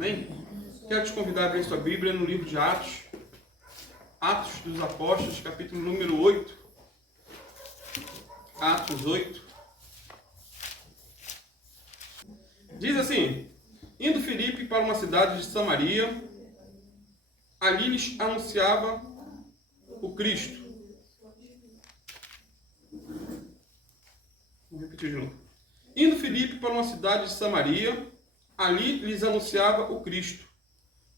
Amém? Quero te convidar a abrir sua Bíblia no livro de Atos, Atos dos Apóstolos, capítulo número 8. Atos 8. Diz assim: indo Filipe para uma cidade de Samaria, ali lhes anunciava o Cristo. Vou repetir de novo. Indo Filipe para uma cidade de Samaria, ali lhes anunciava o Cristo.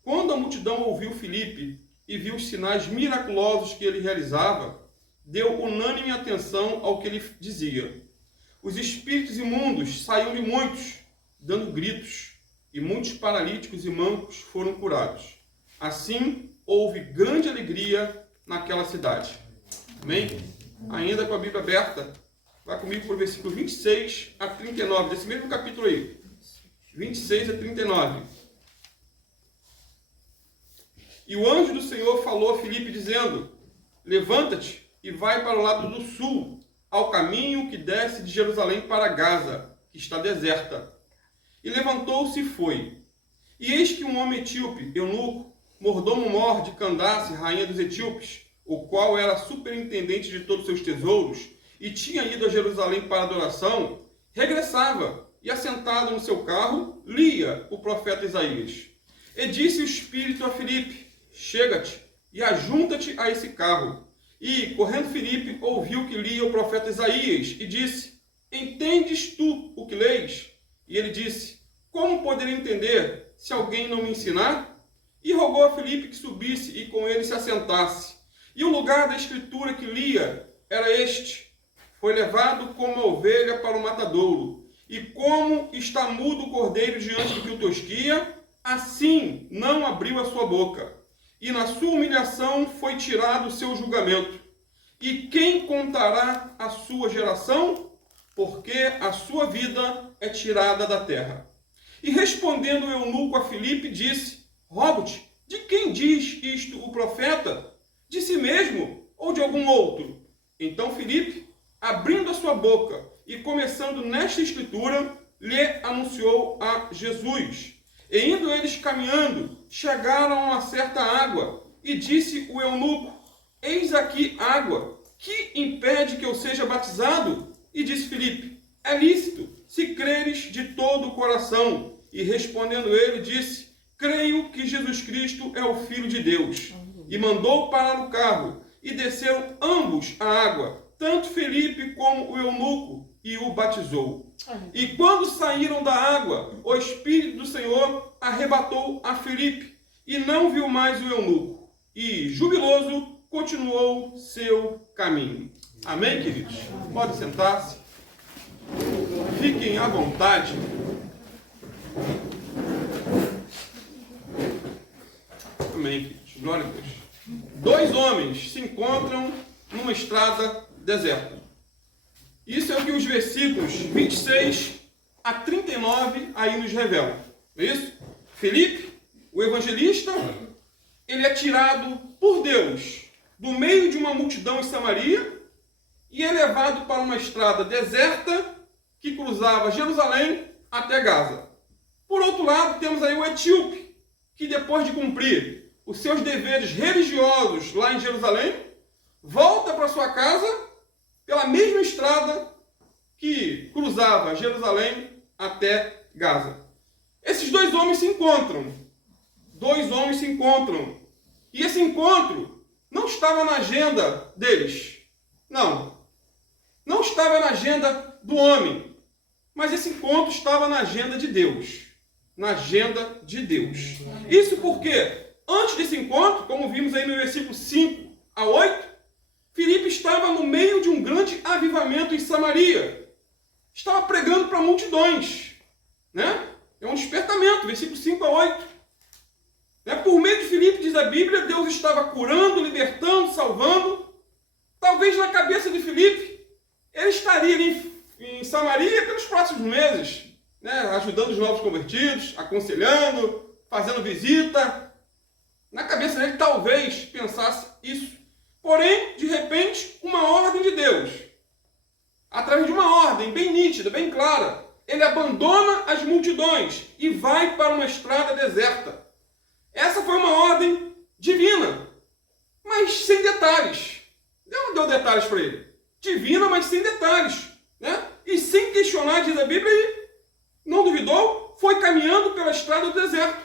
Quando a multidão ouviu Filipe e viu os sinais miraculosos que ele realizava, deu unânime atenção ao que ele dizia. Os espíritos imundos saíam de muitos, dando gritos, e muitos paralíticos e mancos foram curados. Assim, houve grande alegria naquela cidade. Amém? Ainda com a Bíblia aberta, vai comigo para o versículo 26 a 39, desse mesmo capítulo aí. 26 a 39. E o anjo do Senhor falou a Filipe, dizendo: levanta-te e vai para o lado do sul, ao caminho que desce de Jerusalém para Gaza, que está deserta. E levantou-se e foi. E eis que um homem etíope, eunuco, mordomo-mor de Candace, rainha dos etíopes, o qual era superintendente de todos os seus tesouros, e tinha ido a Jerusalém para adoração, regressava, e assentado no seu carro, lia o profeta Isaías. E disse o Espírito a Filipe: chega-te e ajunta-te a esse carro. E, correndo Filipe, ouviu que lia o profeta Isaías, e disse: entendes tu o que leis? E ele disse: como poderei entender, se alguém não me ensinar? E rogou a Filipe que subisse e com ele se assentasse. E o lugar da escritura que lia era este: foi levado como a ovelha para o matadouro, e como está mudo o cordeiro diante do que o tosquia, assim não abriu a sua boca. E na sua humilhação foi tirado o seu julgamento. E quem contará a sua geração? Porque a sua vida é tirada da terra. E respondendo o eunuco a Filipe, disse: rogo-te, de quem diz isto o profeta? De si mesmo ou de algum outro? Então Filipe, abrindo a sua boca e começando nesta escritura, lhe anunciou a Jesus. E indo eles caminhando, chegaram a uma certa água, e disse o eunuco: eis aqui água, que impede que eu seja batizado? E disse Filipe: é lícito, se creres de todo o coração. E respondendo ele, disse: creio que Jesus Cristo é o Filho de Deus. E mandou parar o carro, e desceram ambos a água, tanto Filipe como o eunuco, e o batizou. E quando saíram da água, o Espírito do Senhor arrebatou a Filipe, e não viu mais o eunuco. E, jubiloso, continuou seu caminho. Amém, queridos? Pode sentar-se. Fiquem à vontade. Amém, queridos. Glória a Deus. Dois homens se encontram numa estrada deserta. Isso é o que os versículos 26 a 39 aí nos revelam. Não é isso? Filipe, o evangelista, ele é tirado por Deus do meio de uma multidão em Samaria e é levado para uma estrada deserta que cruzava Jerusalém até Gaza. Por outro lado, temos aí o etíope, que depois de cumprir os seus deveres religiosos lá em Jerusalém, volta para sua casa pela mesma estrada que cruzava Jerusalém até Gaza. Esses dois homens se encontram. E esse encontro não estava na agenda deles. Não estava na agenda do homem. Mas esse encontro estava na agenda de Deus. Na agenda de Deus. Isso porque, antes desse encontro, como vimos aí no versículo 5 a 8, Filipe estava no meio de um grande avivamento em Samaria. Estava pregando para multidões. Né? É um despertamento, versículo 5 a 8. Né? Por meio de Filipe, diz a Bíblia, Deus estava curando, libertando, salvando. Talvez na cabeça de Filipe, ele estaria ali em Samaria pelos próximos meses, né? Ajudando os novos convertidos, aconselhando, fazendo visita. Na cabeça dele, talvez pensasse isso. Porém, de repente, uma ordem de Deus, através de uma ordem bem nítida, bem clara, ele abandona as multidões e vai para uma estrada deserta. Essa foi uma ordem divina, mas sem detalhes. Deus não deu detalhes para ele. Divina, mas sem detalhes, né? E sem questionar, diz a Bíblia, e não duvidou, foi caminhando pela estrada do deserto.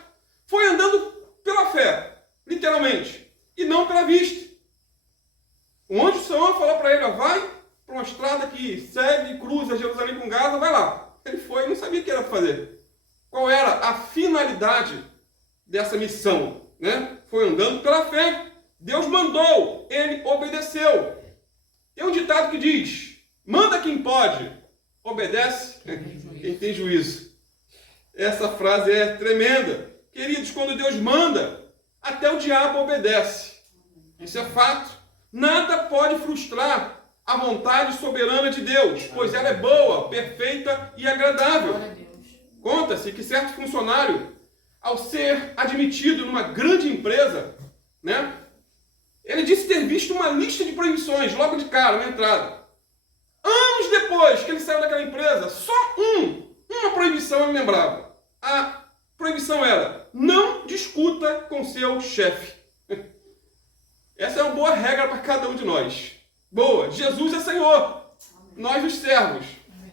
Foi andando pela fé, literalmente, e não pela vista. O anjo do Senhor falou para ele, ó, vai para uma estrada que segue e cruza Jerusalém com Gaza, vai lá. Ele foi e não sabia o que era para fazer. Qual era a finalidade dessa missão, né? Foi andando pela fé. Deus mandou, ele obedeceu. Tem um ditado que diz, manda quem pode, obedece quem tem juízo. Essa frase é tremenda. Queridos, quando Deus manda, até o diabo obedece. Isso é fato. Nada pode frustrar a vontade soberana de Deus, pois ela é boa, perfeita e agradável. Conta-se que certo funcionário, ao ser admitido numa grande empresa, né, ele disse ter visto uma lista de proibições logo de cara, na entrada. Anos depois que ele saiu daquela empresa, só uma proibição ele lembrava. A proibição era, não discuta com seu chefe. Essa é uma boa regra para cada um de nós. Boa, Jesus é Senhor, nós os servos.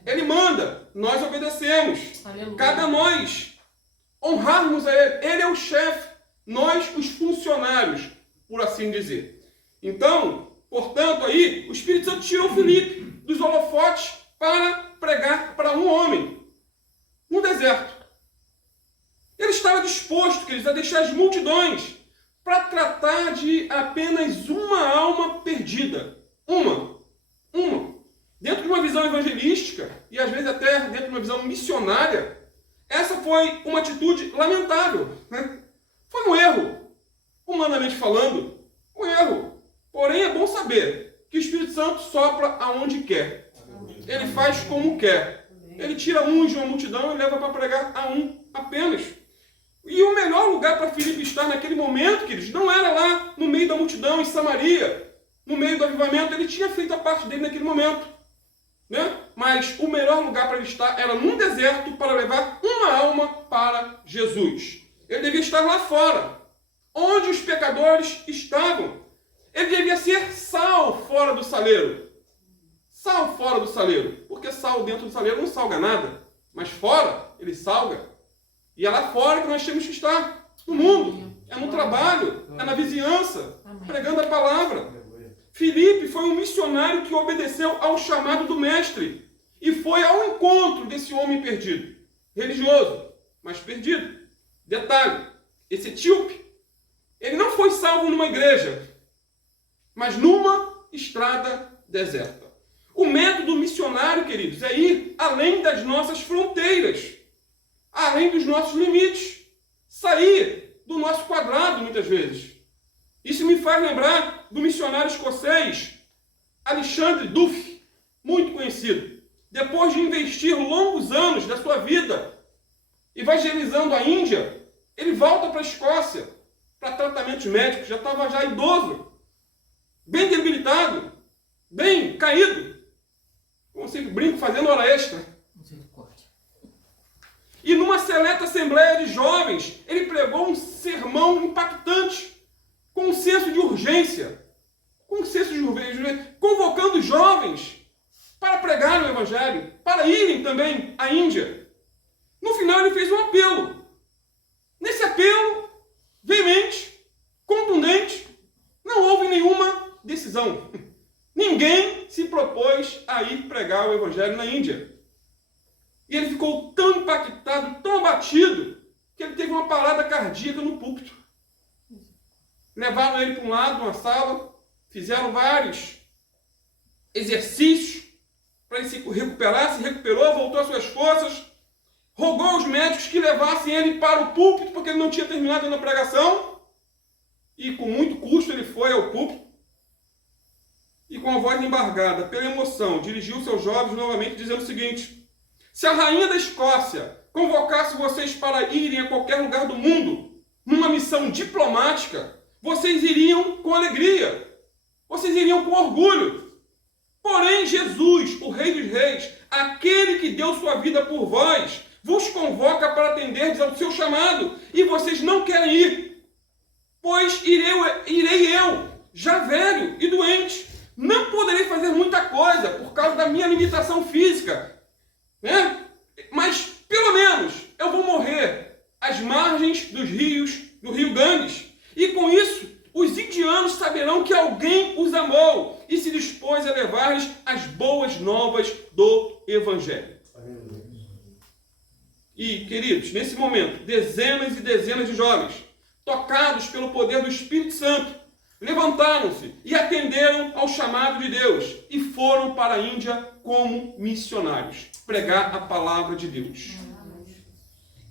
Ele manda, nós obedecemos. Aleluia. Cabe a nós honrarmos a Ele. Ele é o chefe, nós os funcionários, por assim dizer. Então, portanto, aí, o Espírito Santo tirou Filipe dos holofotes para pregar para um homem no deserto. Ele estava disposto, queridos, a deixar as multidões para tratar de apenas uma alma perdida. Uma. Dentro de uma visão evangelística, e às vezes até dentro de uma visão missionária, essa foi uma atitude lamentável, né? Foi um erro, humanamente falando, um erro. Porém, é bom saber que o Espírito Santo sopra aonde quer. Ele faz como quer. Ele tira um de uma multidão e leva para pregar a um apenas. E o melhor lugar para Filipe estar naquele momento, queridos, não era lá no meio da multidão, em Samaria, no meio do avivamento. Ele tinha feito a parte dele naquele momento, né? Mas o melhor lugar para ele estar era num deserto para levar uma alma para Jesus. Ele devia estar lá fora, onde os pecadores estavam. Ele devia ser sal fora do saleiro. Sal fora do saleiro. Porque sal dentro do saleiro não salga nada. Mas fora, ele salga. E é lá fora que nós temos que estar. No mundo. É no trabalho. É na vizinhança. Pregando a palavra. Filipe foi um missionário que obedeceu ao chamado do mestre. E foi ao encontro desse homem perdido. Religioso, mas perdido. Detalhe. Esse etíope, ele não foi salvo numa igreja, mas numa estrada deserta. O método missionário, queridos, é ir além das nossas fronteiras, além dos nossos limites, sair do nosso quadrado, muitas vezes. Isso me faz lembrar do missionário escocês Alexandre Duff, muito conhecido. Depois de investir longos anos da sua vida evangelizando a Índia, ele volta para a Escócia para tratamentos médicos, já estava já idoso, bem debilitado, bem caído. Como sempre brinco, fazendo hora extra. E numa seleta assembleia de jovens, ele pregou um sermão impactante, com um senso de urgência, convocando os jovens para pregarem o Evangelho, para irem também à Índia. No final ele fez um apelo. Nesse apelo, veemente, contundente, não houve nenhuma decisão. Ninguém se propôs a ir pregar o Evangelho na Índia. E ele ficou tão impactado, tão abatido, que ele teve uma parada cardíaca no púlpito. Levaram ele para um lado, uma sala, fizeram vários exercícios para ele se recuperar, se recuperou, voltou às suas forças, rogou aos médicos que levassem ele para o púlpito, porque ele não tinha terminado a pregação, e com muito custo ele foi ao púlpito, e com a voz embargada, pela emoção, dirigiu-se aos jovens novamente, dizendo o seguinte: se a rainha da Escócia convocasse vocês para irem a qualquer lugar do mundo, numa missão diplomática, vocês iriam com alegria, vocês iriam com orgulho. Porém, Jesus, o Rei dos Reis, aquele que deu sua vida por vós, vos convoca para atenderdes ao seu chamado, e vocês não querem ir. Pois irei eu, já velho e doente. Não poderei fazer muita coisa por causa da minha limitação física, né? Mas, pelo menos, eu vou morrer às margens dos rios, do rio Ganges. E com isso, os indianos saberão que alguém os amou e se dispôs a levar-lhes as boas novas do Evangelho. E, queridos, nesse momento, dezenas e dezenas de jovens, tocados pelo poder do Espírito Santo, levantaram-se e atenderam ao chamado de Deus e foram para a Índia como missionários, pregar a palavra de Deus.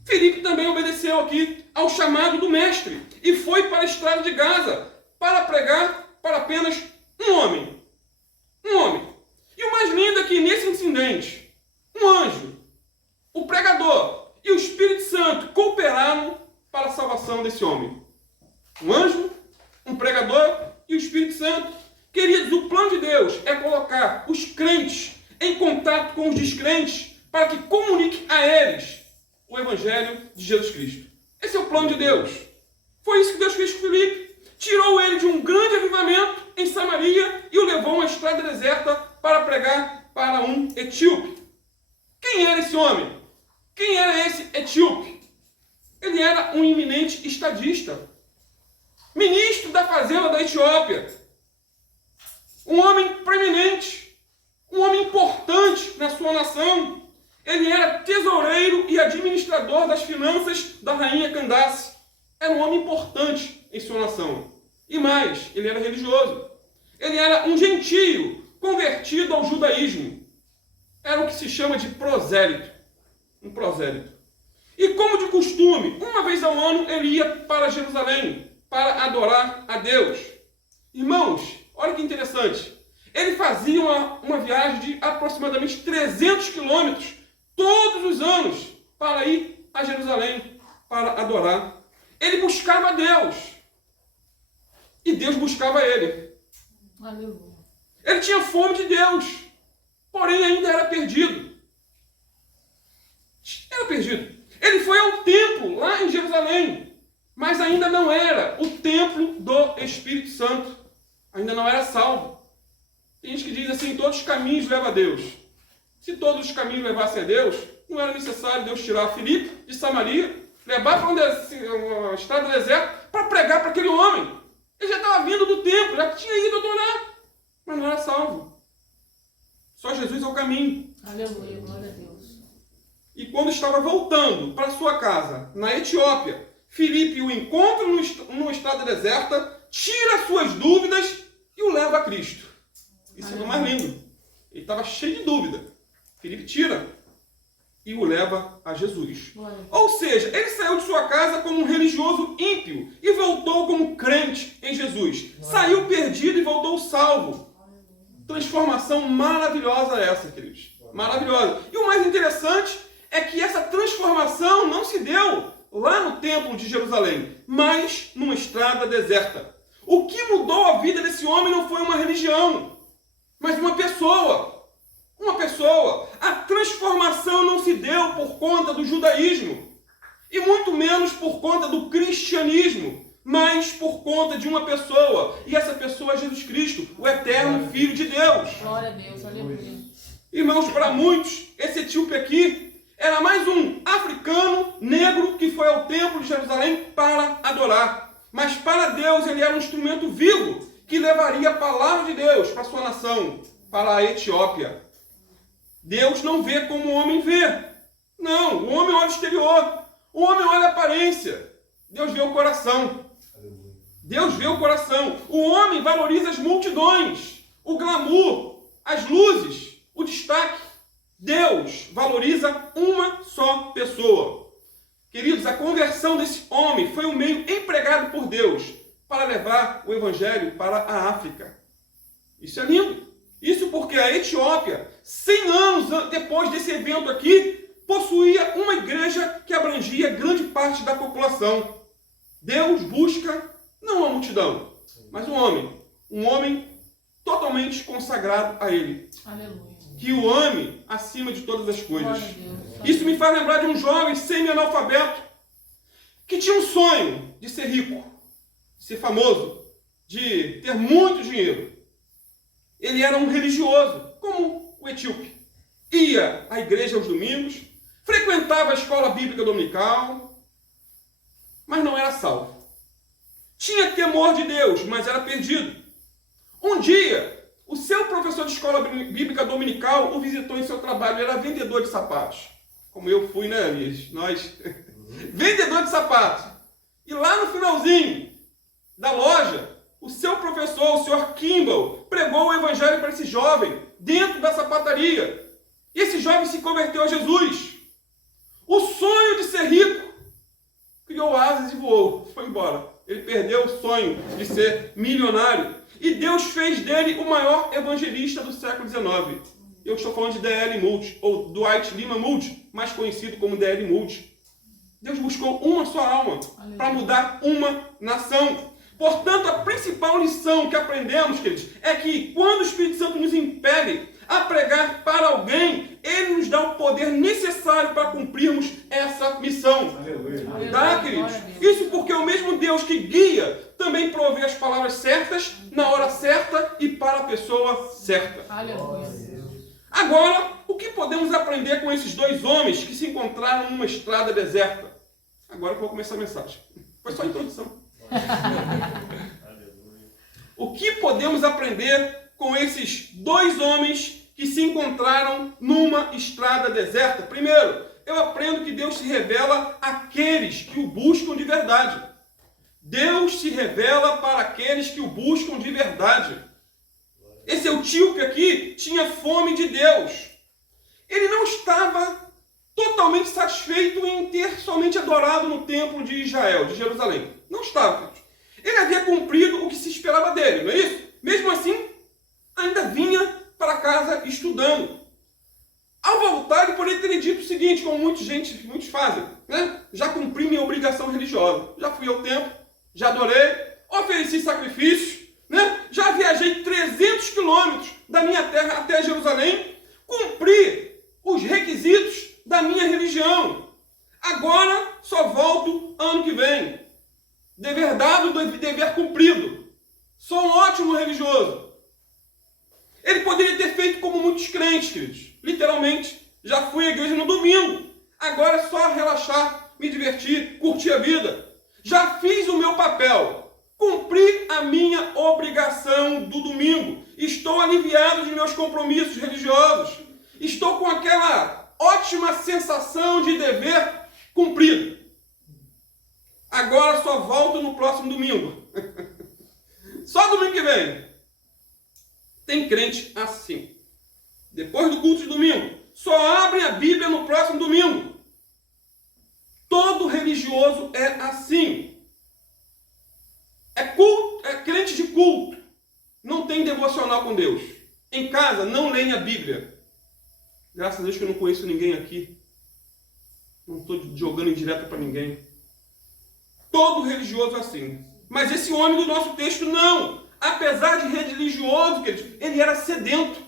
Filipe também obedeceu aqui ao chamado do mestre e foi para a estrada de Gaza para pregar para apenas um homem. Um homem. E o mais lindo é que nesse incidente, um anjo, o pregador e o Espírito Santo cooperaram para a salvação desse homem. Um anjo, um pregador e o Espírito Santo. Queridos, o plano de Deus é colocar os crentes em contato com os descrentes para que comunique a eles o Evangelho de Jesus Cristo. Esse é o plano de Deus. Foi isso que Deus fez com Filipe. Tirou ele de um grande avivamento em Samaria e o levou a uma estrada deserta para pregar para um etíope. Quem era esse homem? Quem era esse etíope? Ele era um eminente estadista, ministro da fazenda da Etiópia, um homem preeminente, um homem importante na sua nação. Ele era tesoureiro e administrador das finanças da rainha Candace. Era um homem importante em sua nação. E mais, ele era religioso. Ele era um gentio convertido ao judaísmo. Era o que se chama de prosélito. Um prosélito. E como de costume, uma vez ao ano ele ia para Jerusalém para adorar a Deus. Irmãos, olha que interessante. Ele fazia uma viagem de aproximadamente 300 quilômetros todos os anos para ir a Jerusalém para adorar. Ele buscava Deus e Deus buscava ele. Aleluia. Ele tinha fome de Deus, porém ainda era perdido. Era perdido. Ele foi ao templo lá em Jerusalém, mas ainda não era o templo do Espírito Santo. Ainda não era salvo. Tem gente que diz assim, todos os caminhos levam a Deus. Se todos os caminhos levassem a Deus, não era necessário Deus tirar Filipe de Samaria, levar para uma estrada deserta para pregar para aquele homem. Ele já estava vindo do templo, já tinha ido adorar, mas não era salvo. Só Jesus é o caminho. Aleluia, glória a Deus. E quando estava voltando para sua casa, na Etiópia, Filipe o encontra numa estrada deserta, tira suas dúvidas e o leva a Cristo. Isso é o mais lindo. Ele estava cheio de dúvida. Filipe tira e o leva a Jesus. Ou seja, ele saiu de sua casa como um religioso ímpio e voltou como crente em Jesus. Saiu perdido e voltou salvo. Transformação maravilhosa essa, queridos. Maravilhosa. E o mais interessante é que essa transformação não se deu lá no templo de Jerusalém, mas numa estrada deserta. O que mudou a vida desse homem não foi uma religião, mas uma pessoa. Uma pessoa. A transformação não se deu por conta do judaísmo, e muito menos por conta do cristianismo, mas por conta de uma pessoa. E essa pessoa é Jesus Cristo, o eterno Filho de Deus. Glória a Deus, aleluia. Irmãos, para muitos, esse etíope aqui era mais um africano negro que foi ao templo de Jerusalém para adorar. Mas para Deus ele era um instrumento vivo que levaria a palavra de Deus para a sua nação, para a Etiópia. Deus não vê como o homem vê. Não, o homem olha o exterior. O homem olha a aparência. Deus vê o coração. Deus vê o coração. O homem valoriza as multidões, o glamour, as luzes, o destaque. Deus valoriza uma só pessoa. Queridos, a conversão desse homem foi um meio empregado por Deus para levar o evangelho para a África. Isso é lindo. Isso porque a Etiópia, 100 anos depois desse evento aqui, possuía uma igreja que abrangia grande parte da população. Deus busca não uma multidão, mas um homem totalmente consagrado a Ele. Aleluia. Que o ame acima de todas as coisas. Glória a Deus. Isso me faz lembrar de um jovem semi-analfabeto que tinha um sonho de ser rico, de ser famoso, de ter muito dinheiro. Ele era um religioso, como o etíope. Ia à igreja aos domingos, frequentava a escola bíblica dominical, mas não era salvo. Tinha temor de Deus, mas era perdido. Um dia, o seu professor de escola bíblica dominical o visitou em seu trabalho. Ele era vendedor de sapatos. Como eu fui, né, Elias? Nós. Vendedor de sapatos. E lá no finalzinho da loja, o seu professor, o senhor Kimball, pregou o evangelho para esse jovem dentro da sapataria. E esse jovem se converteu a Jesus. O sonho de ser rico criou asas e voou. Foi embora. Ele perdeu o sonho de ser milionário. E Deus fez dele o maior evangelista do século XIX. Eu estou falando de D.L. Moody, ou Dwight Lyman Moody, mais conhecido como D.L. Moody. Deus buscou uma só alma para mudar uma nação. Portanto, a principal lição que aprendemos, queridos, é que quando o Espírito Santo nos impele a pregar para alguém, Ele nos dá o poder necessário para cumprirmos essa missão. Aleluia. Tá, queridos? Isso porque o mesmo Deus que guia também provê as palavras certas, na hora certa e para a pessoa certa. Aleluia. Agora, o que podemos aprender com esses dois homens que se encontraram numa estrada deserta? Agora que eu vou começar a mensagem. Foi só a introdução. O que podemos aprender com esses dois homens que se encontraram numa estrada deserta? Primeiro, eu aprendo que Deus se revela àqueles que o buscam de verdade. Deus se revela para aqueles que o buscam de verdade. Esse etíope aqui tinha fome de Deus. Ele não estava totalmente satisfeito em ter somente adorado no templo de Israel, de Jerusalém. Não estava. Ele havia cumprido o que se esperava dele, não é isso? Mesmo assim, ainda vinha para casa estudando. Ao voltar, ele poderia ter dito o seguinte, como muitos fazem, né? Já cumpri minha obrigação religiosa. Já fui ao templo, já adorei, ofereci sacrifícios, né? Já viajei 300 quilômetros da minha terra até Jerusalém, cumpri os requisitos da minha religião. Agora só volto ano que vem. Dever dado, dever cumprido. Sou um ótimo religioso. Ele poderia ter feito como muitos crentes, queridos. Literalmente, já fui à igreja no domingo. Agora é só relaxar, me divertir, curtir a vida. Já fiz o meu papel. Cumpri a minha obrigação do domingo. Estou aliviado de meus compromissos religiosos. Estou com aquela ótima sensação de dever cumprido. Agora só volto no próximo domingo. Só domingo que vem. Tem crente assim. Depois do culto de domingo, só abrem a Bíblia no próximo domingo. Todo religioso é assim. É culto, é crente de culto. Não tem devocional com Deus. Em casa, não leem a Bíblia. Graças a Deus que eu não conheço ninguém aqui. Não estou jogando indireta para ninguém. Todo religioso é assim. Mas esse homem do nosso texto não. Apesar de religioso, ele era sedento.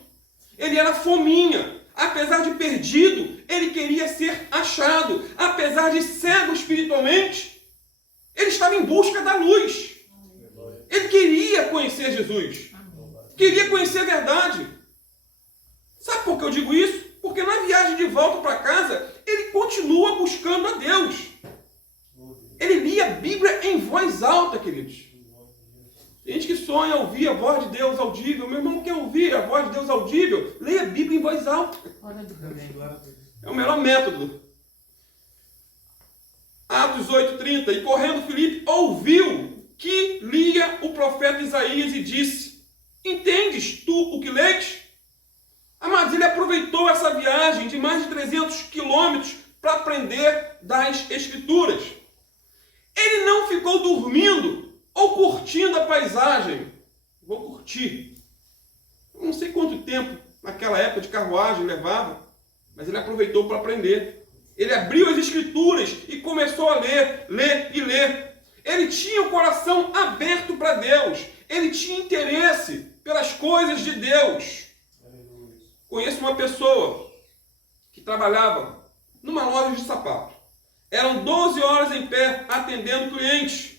Ele era fominha. Apesar de perdido, ele queria ser achado. Apesar de cego espiritualmente, ele estava em busca da luz. Ele queria conhecer Jesus. Queria conhecer a verdade. Sabe por que eu digo isso? Porque na viagem de volta para casa, ele continua buscando a Deus. Ele lia a Bíblia em voz alta, queridos. Tem gente que sonha ouvir a voz de Deus audível. Meu irmão quer ouvir a voz de Deus audível? Leia a Bíblia em voz alta. É o melhor método. Atos 8:30. E correndo Filipe ouviu que lia o profeta Isaías e disse: entendes tu o que lês? Mas ele aproveitou essa viagem de mais de 300 quilômetros para aprender das Escrituras. Ele não ficou dormindo ou curtindo a paisagem. Vou curtir. Eu não sei quanto tempo naquela época de carruagem levava, mas ele aproveitou para aprender. Ele abriu as Escrituras e começou a ler e ler. Ele tinha o coração aberto para Deus. Ele tinha interesse pelas coisas de Deus. Conheço uma pessoa que trabalhava numa loja de sapato. Eram 12 horas em pé atendendo clientes.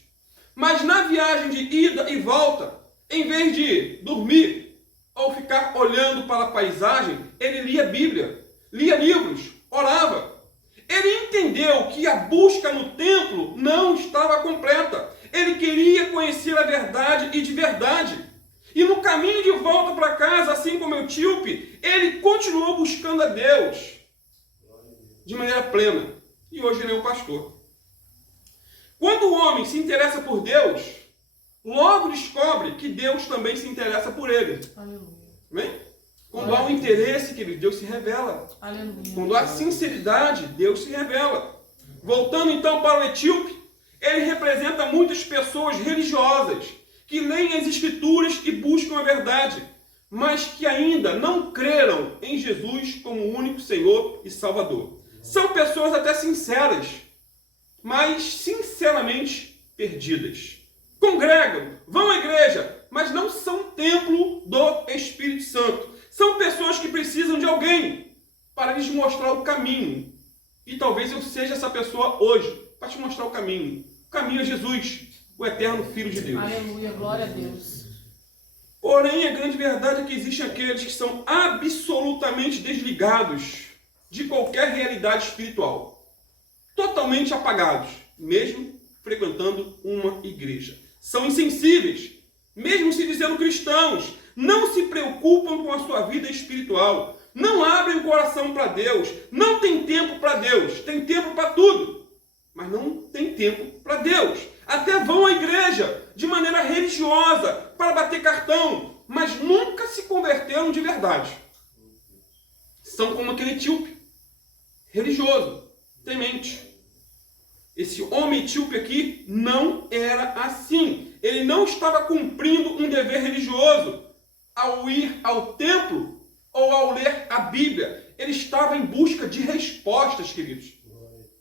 Mas na viagem de ida e volta, em vez de dormir ou ficar olhando para a paisagem, ele lia a Bíblia, lia livros, orava. Ele entendeu que a busca no templo não estava completa. Ele queria conhecer a verdade e de verdade. E no caminho de volta para casa, assim como o etíope, ele continuou buscando a Deus de maneira plena. E hoje ele é um pastor. Quando o homem se interessa por Deus, logo descobre que Deus também se interessa por ele. Aleluia. Amém? Quando há um interesse, querido, Deus se revela. Aleluia. Quando há sinceridade, Deus se revela. Voltando então para o etíope, ele representa muitas pessoas religiosas que leem as Escrituras e buscam a verdade, mas que ainda não creram em Jesus como o único Senhor e Salvador. São pessoas até sinceras, mas sinceramente perdidas. Congregam, vão à igreja, mas não são templo do Espírito Santo. São pessoas que precisam de alguém para lhes mostrar o caminho. E talvez eu seja essa pessoa hoje, para te mostrar o caminho. O caminho é Jesus, o eterno Filho de Deus. Aleluia, glória a Deus. Porém, a grande verdade é que existem aqueles que são absolutamente desligados de qualquer realidade espiritual. Totalmente apagados, mesmo frequentando uma igreja. São insensíveis, mesmo se dizendo cristãos. Não se preocupam com a sua vida espiritual. Não abrem o coração para Deus. Não tem tempo para Deus. Tem tempo para tudo, mas não tem tempo para Deus. Até vão à igreja de maneira religiosa para bater cartão, mas nunca se converteram de verdade. São como aquele etíope, religioso, temente. Esse homem etíope aqui não era assim. Ele não estava cumprindo um dever religioso ao ir ao templo ou ao ler a Bíblia. Ele estava em busca de respostas, queridos.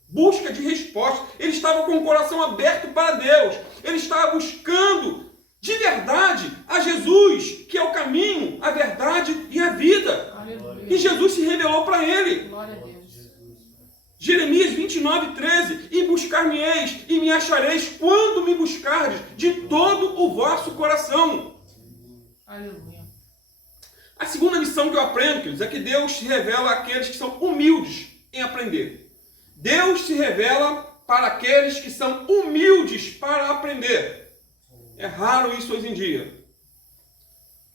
Busca de respostas. Ele estava com o coração aberto para Deus. Ele estava buscando de verdade a Jesus, que é o caminho, a verdade e a vida. Aleluia. E Jesus se revelou para ele. Glória a Deus. Jeremias 29:13, e buscar-me-eis e me achareis quando me buscardes de todo o vosso coração. Aleluia. A segunda lição que eu aprendo, queridos, é que Deus se revela àqueles que são humildes em aprender. Deus se revela para aqueles que são humildes para aprender. É raro isso hoje em dia.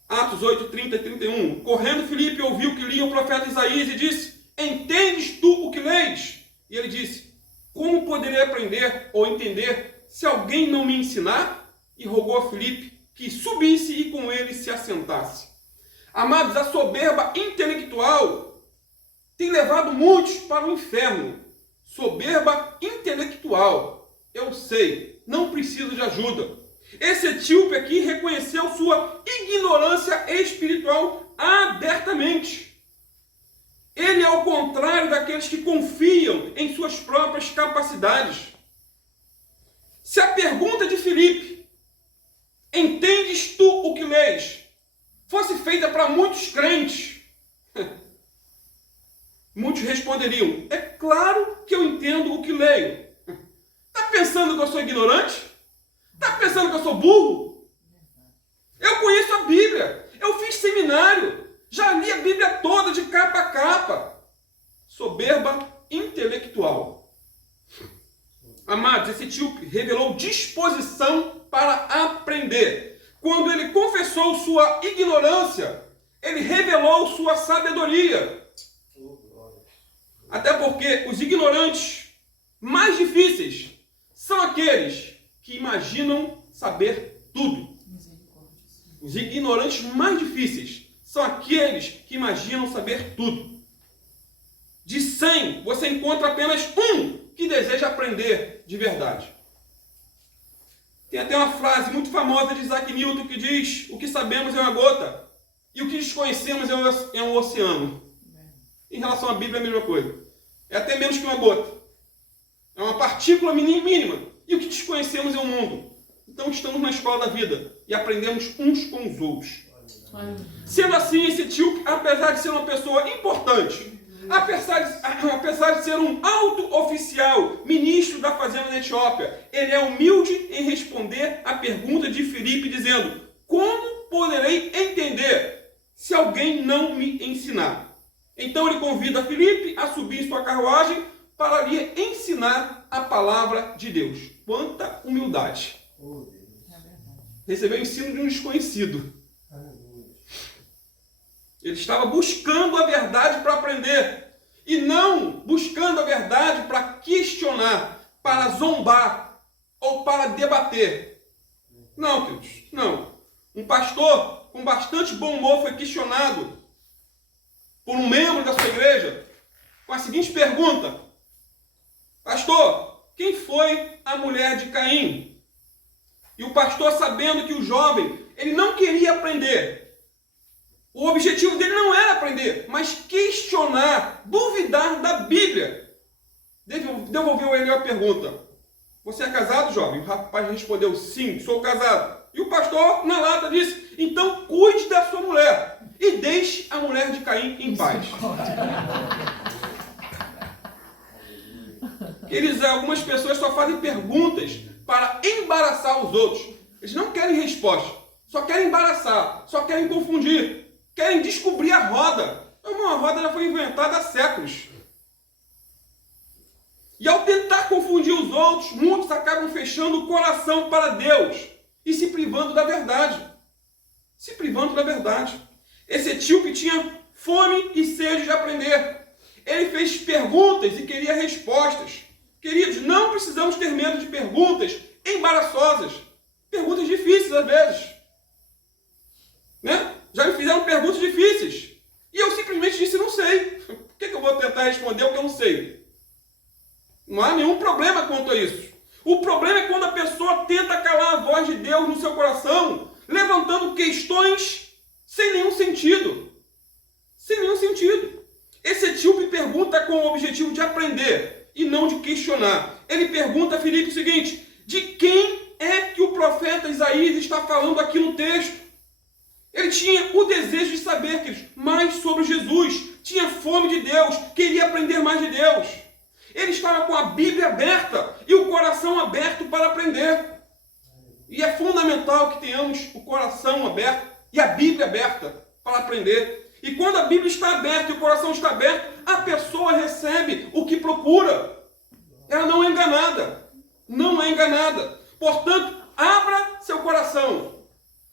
Atos 8:30 e 31. Correndo Filipe ouviu que lia o profeta Isaías e disse: entendes tu o que leis? E ele disse: como poderei aprender ou entender se alguém não me ensinar? E rogou a Filipe que subisse e com ele se assentasse. Amados, a soberba intelectual tem levado muitos para o inferno. Soberba intelectual. Eu sei, não preciso de ajuda. Esse etíope aqui reconheceu sua ignorância espiritual abertamente. Ele é o contrário daqueles que confiam em suas próprias capacidades. Se a pergunta de Filipe, entendes tu o que lês, fosse feita para muitos crentes, muitos responderiam: é claro que eu entendo o que leio. Está pensando que eu sou ignorante? Está pensando que eu sou burro? Eu conheço a Bíblia. Eu fiz seminário. Já li a Bíblia toda de capa a capa. Soberba intelectual. Amados, esse etíope revelou disposição para aprender. Quando ele confessou sua ignorância, ele revelou sua sabedoria. Até porque os ignorantes mais difíceis são aqueles que imaginam saber tudo. Os ignorantes mais difíceis são aqueles que imaginam saber tudo. De 100, você encontra apenas um que deseja aprender de verdade. Tem até uma frase muito famosa de Isaac Newton que diz: o que sabemos é uma gota e o que desconhecemos é um oceano. Em relação à Bíblia é a mesma coisa. É até menos que uma gota. É uma partícula mínima. E o que desconhecemos é o mundo. Então estamos na escola da vida e aprendemos uns com os outros. Sendo assim, esse etíope, apesar de ser uma pessoa importante, apesar de ser um alto oficial, ministro da fazenda da Etiópia, ele é humilde em responder à pergunta de Filipe, dizendo: como poderei entender se alguém não me ensinar? Então ele convida Filipe a subir em sua carruagem para lhe ensinar a palavra de Deus. Quanta humildade! Recebeu o ensino de um desconhecido. Ele estava buscando a verdade para aprender. E não buscando a verdade para questionar, para zombar ou para debater. Não, queridos, não. Um pastor com bastante bom humor foi questionado por um membro da sua igreja com a seguinte pergunta: pastor, quem foi a mulher de Caim? E o pastor, sabendo que o jovem, ele não queria aprender. O objetivo dele não era aprender, mas questionar, duvidar da Bíblia. Devolveu ele a pergunta: você é casado, jovem? O rapaz respondeu: sim, sou casado. E o pastor, na lata, disse: então cuide da sua mulher e deixe a mulher de Caim em paz. Algumas pessoas só fazem perguntas para embaraçar os outros. Eles não querem resposta, só querem embaraçar, só querem confundir. Querem descobrir a roda. A roda já foi inventada há séculos. E ao tentar confundir os outros, muitos acabam fechando o coração para Deus e se privando da verdade. Se privando da verdade. Esse etíope tinha fome e sede de aprender. Ele fez perguntas e queria respostas. Queridos, não precisamos ter medo de perguntas embaraçosas. Perguntas difíceis às vezes. Né? Já me fizeram perguntas difíceis. E eu simplesmente disse: não sei. Por que eu vou tentar responder o que eu não sei? Não há nenhum problema quanto a isso. O problema é quando a pessoa tenta calar a voz de Deus no seu coração, levantando questões sem nenhum sentido. Sem nenhum sentido. Esse etíope pergunta com o objetivo de aprender e não de questionar. Ele pergunta a Filipe o seguinte: de quem é que o profeta Isaías está falando aqui no texto? Ele tinha o desejo de saber, queridos, mais sobre Jesus. Tinha fome de Deus, queria aprender mais de Deus. Ele estava com a Bíblia aberta e o coração aberto para aprender. E é fundamental que tenhamos o coração aberto e a Bíblia aberta para aprender. E quando a Bíblia está aberta e o coração está aberto, a pessoa recebe o que procura. Ela não é enganada. Não é enganada. Portanto, abra seu coração.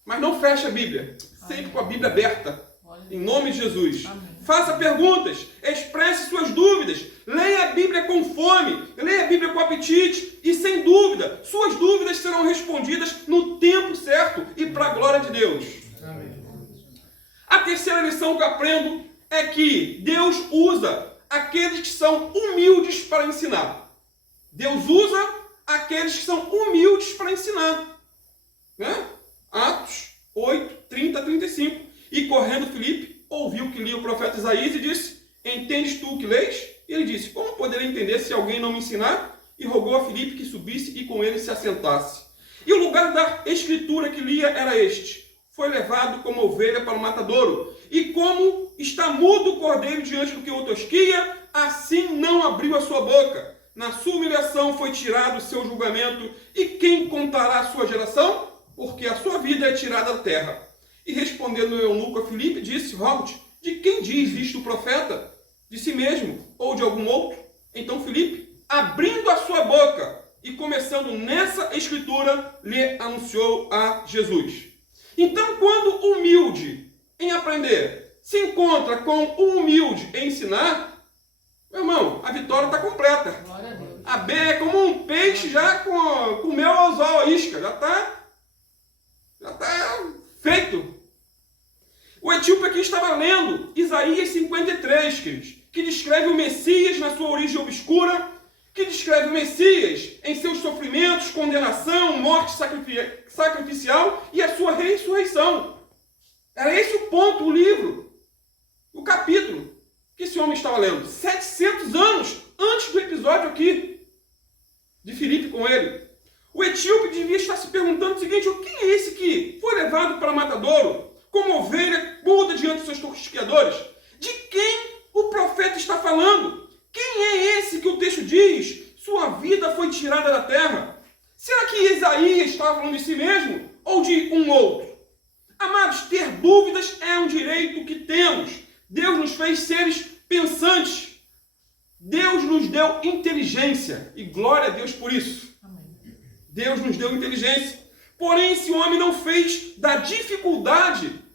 Mas não feche a Bíblia. Sempre com a Bíblia aberta. Em nome de Jesus. Amém. Faça perguntas. Expresse suas dúvidas. Leia a Bíblia com fome. Leia a Bíblia com apetite. E sem dúvida, suas dúvidas serão respondidas no tempo certo e para a glória de Deus. Amém. A terceira lição que eu aprendo é que Deus usa aqueles que são humildes para ensinar. Deus usa aqueles que são humildes para ensinar. Né? Atos 8, 30 a 35. E correndo Filipe, ouviu que lia o profeta Isaías e disse: entendes tu o que lês? E ele disse: como poderei entender se alguém não me ensinar? E rogou a Filipe que subisse e com ele se assentasse. E o lugar da escritura que lia era este: foi levado como ovelha para o matadouro, e como está mudo o cordeiro diante do que o tosquia, assim não abriu a sua boca. Na sua humilhação foi tirado o seu julgamento, e quem contará a sua geração? Porque a sua vida é tirada da terra. E respondendo o eunuco a Filipe, disse: rogo-te, de quem diz isto o profeta? De si mesmo ou de algum outro? Então Filipe, abrindo a sua boca e começando nessa escritura, lhe anunciou a Jesus. Então, quando o humilde em aprender se encontra com o humilde em ensinar, meu irmão, a vitória está completa. Glória a Deus. A B é como um peixe já com mel ao anzol, a isca, já está feito. O etíope aqui estava lendo Isaías 53, queridos, que descreve o Messias na sua origem obscura, que descreve o Messias em seus sofrimentos, condenação, morte sacrificial e a sua ressurreição. Era esse o ponto, o livro, o capítulo que esse homem estava lendo. 700 anos antes do episódio aqui de Filipe com ele. O etíope devia estar se perguntando o seguinte: quem é esse que foi levado para matadouro? como ovelha muda diante dos seus tosquiadores. De quem o profeta está falando? Quem é esse que o texto diz? Sua vida foi tirada da terra. Será que Isaías estava falando de si mesmo ou de um outro? Amados, ter dúvidas é um direito que temos. Deus nos fez seres pensantes. Deus nos deu inteligência. E glória a Deus por isso. Deus nos deu inteligência. Porém, esse homem não fez da dificuldade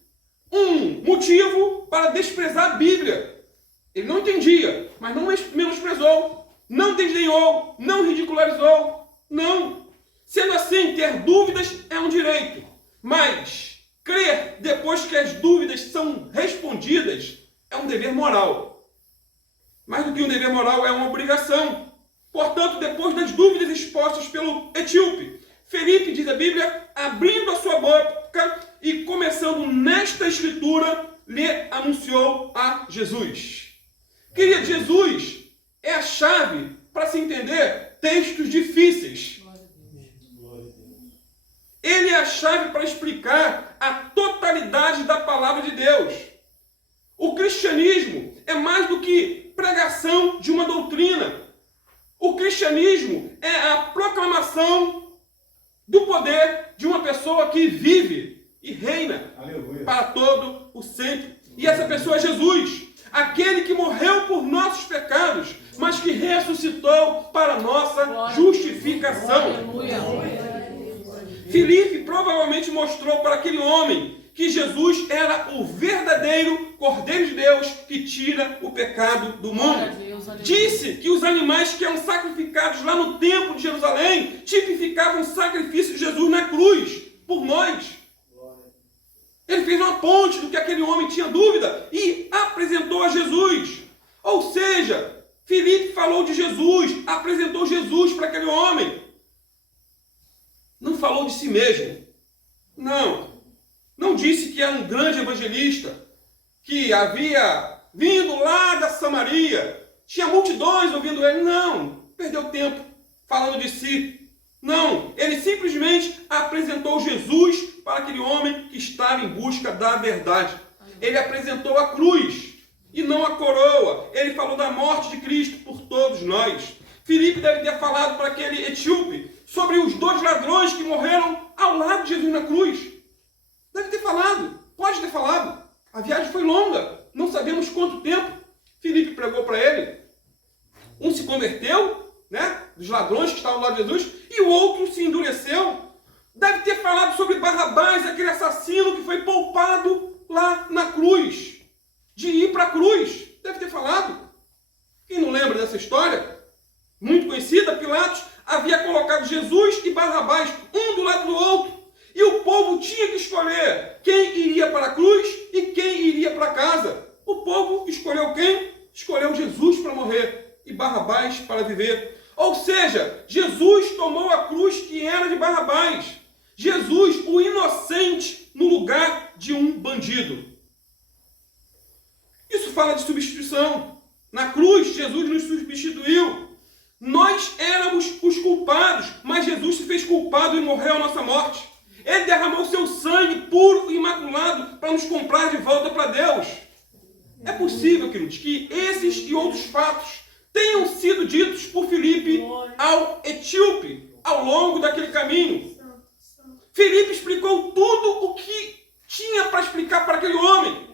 um motivo para desprezar a Bíblia. Ele não entendia, mas não menosprezou, não desdenhou, não ridicularizou. Não. Sendo assim, ter dúvidas é um direito. Mas crer depois que as dúvidas são respondidas é um dever moral. Mais do que um dever moral, é uma obrigação. Portanto, depois das dúvidas expostas pelo etíope, Felipe, diz a Bíblia, abrindo a sua boca e começando nesta escritura, lhe anunciou a Jesus. Querido, Jesus é a chave para se entender textos difíceis. Ele é a chave para explicar a totalidade da palavra de Deus. O cristianismo é mais do que pregação de uma doutrina. O cristianismo é a proclamação do poder de uma pessoa que vive e reina para todo o sempre. E essa pessoa é Jesus, aquele que morreu por nossos pecados, mas que ressuscitou para nossa justificação. Filipe provavelmente mostrou para aquele homem que Jesus era o verdadeiro Cordeiro de Deus que tira o pecado do mundo. Disse que os animais que eram sacrificados lá no templo de Jerusalém tipificavam o sacrifício de Jesus na cruz, por nós. Ele fez uma ponte do que aquele homem tinha dúvida e apresentou a Jesus. Ou seja, Filipe falou de Jesus, apresentou Jesus para aquele homem. Não falou de si mesmo. Não disse que era um grande evangelista, que havia vindo lá da Samaria, tinha multidões ouvindo ele. Não, perdeu tempo falando de si. Não, ele simplesmente apresentou Jesus para aquele homem que estava em busca da verdade. Ele apresentou a cruz e não a coroa. Ele falou da morte de Cristo por todos nós. Filipe deve ter falado para aquele etíope sobre os 2 ladrões que morreram ao lado de Jesus na cruz. Deve ter falado, pode ter falado. A viagem foi longa, não sabemos quanto tempo. Filipe pregou para ele. Um se converteu, dos ladrões que estavam ao lado de Jesus, e o outro se endureceu. Deve ter falado sobre Barrabás, aquele assassino que foi poupado lá na cruz, de ir para a cruz. Deve ter falado. Quem não lembra dessa história? Muito conhecida. Pilatos havia colocado Jesus e Barrabás, um do lado do outro. E o povo tinha que escolher quem iria para a cruz e quem iria para casa. O povo escolheu quem? Escolheu Jesus para morrer e Barrabás para viver. Ou seja, Jesus tomou a cruz que era de Barrabás. Jesus, o inocente, no lugar de um bandido. Isso fala de substituição. Na cruz, Jesus nos substituiu. Nós éramos os culpados, mas Jesus se fez culpado e morreu a nossa morte. Ele derramou seu sangue puro e imaculado para nos comprar de volta para Deus. É possível, queridos, que esses e outros fatos tenham sido ditos por Filipe ao etíope ao longo daquele caminho. Filipe explicou tudo o que tinha para explicar para aquele homem.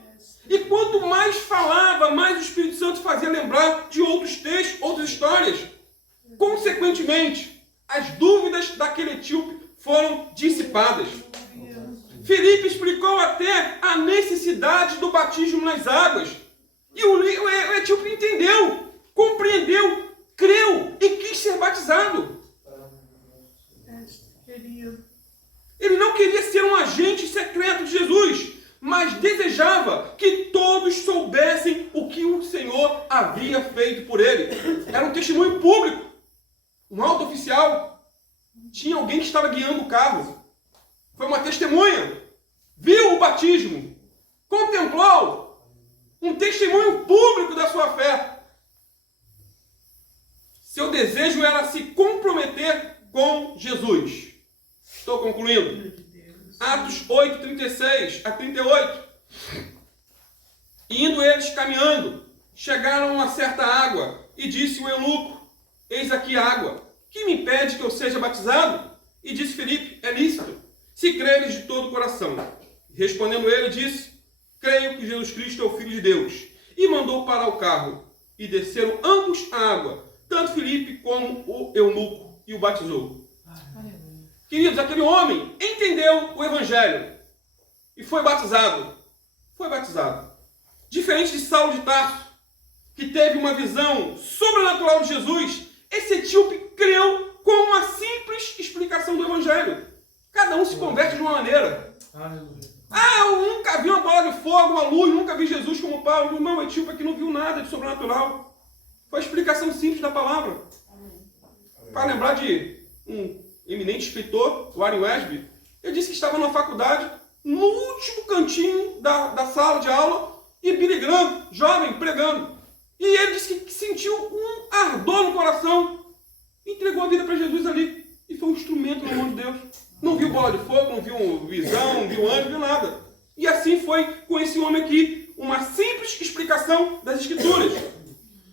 E quanto mais falava, mais o Espírito Santo fazia lembrar de outros textos, outras histórias. Consequentemente, as dúvidas daquele etíope foram dissipadas. Filipe explicou até a necessidade do batismo nas águas. E o etíope entendeu, compreendeu, creu e quis ser batizado. Ele não queria ser um agente secreto de Jesus, mas desejava que todos soubessem o que o Senhor havia feito por ele. Era um testemunho público. Um alto oficial. Tinha alguém que estava guiando o carro. Foi uma testemunha. Viu o batismo. Contemplou. Um testemunho público da sua fé. Seu desejo era se comprometer com Jesus. Estou concluindo. Atos 8, 36 a 38. Indo eles caminhando, chegaram a uma certa água, e disse o eunuco: eis aqui a água, que me impede que eu seja batizado? E disse Filipe: é lícito, se creres de todo o coração. Respondendo ele, disse: creio que Jesus Cristo é o Filho de Deus. E mandou parar o carro, e desceram ambos a água, tanto Filipe como o eunuco, e o batizou. Queridos, aquele homem entendeu o evangelho e foi batizado. Foi batizado. Diferente de Saulo de Tarso, que teve uma visão sobrenatural de Jesus, esse etíope creu com uma simples explicação do evangelho. Cada um se converte de uma maneira. Eu nunca vi uma bola de fogo, uma luz, nunca vi Jesus como Paulo. Irmão, o etíope aqui não viu nada de sobrenatural. Foi a explicação simples da palavra. Para lembrar de um eminente escritor, Warren Wiersbe, ele disse que estava na faculdade, no último cantinho da sala de aula, e Billy Graham, jovem, pregando. E ele disse que sentiu um ardor no coração, entregou a vida para Jesus ali, e foi um instrumento na mão de Deus. Não viu bola de fogo, não viu visão, não viu anjo, não viu nada. E assim foi com esse homem aqui, uma simples explicação das Escrituras.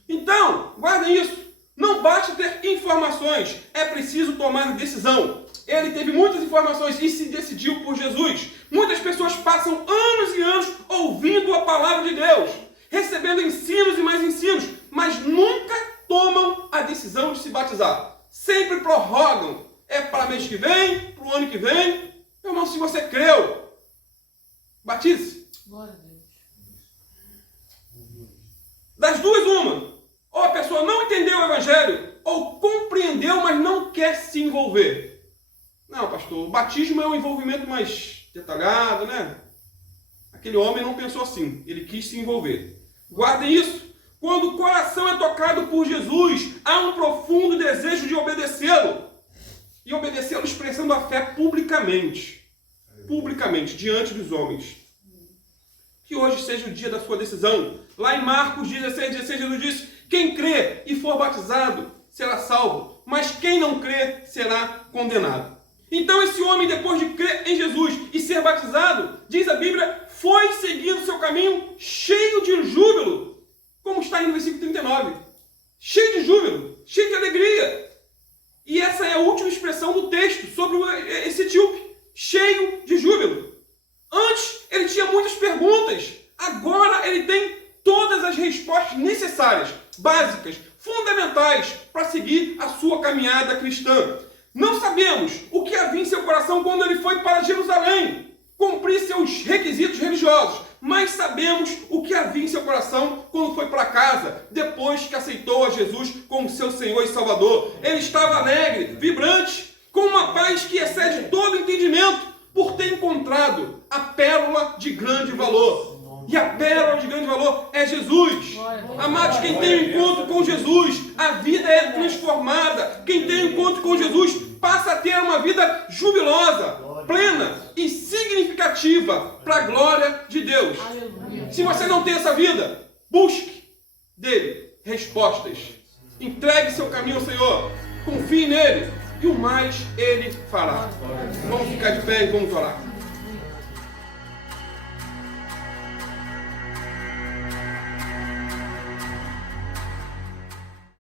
Então, guardem isso. Não basta ter informações, é preciso tomar decisão. Ele teve muitas informações e se decidiu por Jesus. Muitas pessoas passam anos e anos ouvindo a palavra de Deus, recebendo ensinos e mais ensinos, mas nunca tomam a decisão de se batizar. Sempre prorrogam. É para mês que vem, para o ano que vem. Meu irmão, se você creu, batize. Glória a Deus. Das duas, uma. Ou a pessoa não entendeu o evangelho, ou compreendeu, mas não quer se envolver. Não, pastor, o batismo é um envolvimento mais detalhado, né? Aquele homem não pensou assim, ele quis se envolver. Guardem isso. Quando o coração é tocado por Jesus, há um profundo desejo de obedecê-lo. E obedecê-lo expressando a fé publicamente. Publicamente, diante dos homens. Que hoje seja o dia da sua decisão. Lá em Marcos 16, Jesus disse: quem crê e for batizado será salvo, mas quem não crê será condenado. Então esse homem, depois de crer em Jesus e ser batizado, diz a Bíblia, foi seguindo seu caminho cheio de júbilo, como está aí no versículo 39. Cheio de júbilo, cheio de alegria. E essa é a última expressão do texto sobre esse etíope, cheio de júbilo. Antes ele tinha muitas perguntas, agora ele tem todas as respostas necessárias, básicas, fundamentais para seguir a sua caminhada cristã. Não sabemos o que havia em seu coração quando ele foi para Jerusalém, cumprir seus requisitos religiosos, mas sabemos o que havia em seu coração quando foi para casa, depois que aceitou a Jesus como seu Senhor e Salvador. Ele estava alegre, vibrante, com uma paz que excede todo entendimento, por ter encontrado a pérola de grande valor. E a pérola de grande valor é Jesus. Amados, quem tem um encontro com Jesus, a vida é transformada. Quem tem um encontro com Jesus passa a ter uma vida jubilosa, plena e significativa para a glória de Deus. Se você não tem essa vida, busque dele respostas. Entregue seu caminho ao Senhor. Confie nele e o mais ele fará. Vamos ficar de pé e vamos orar.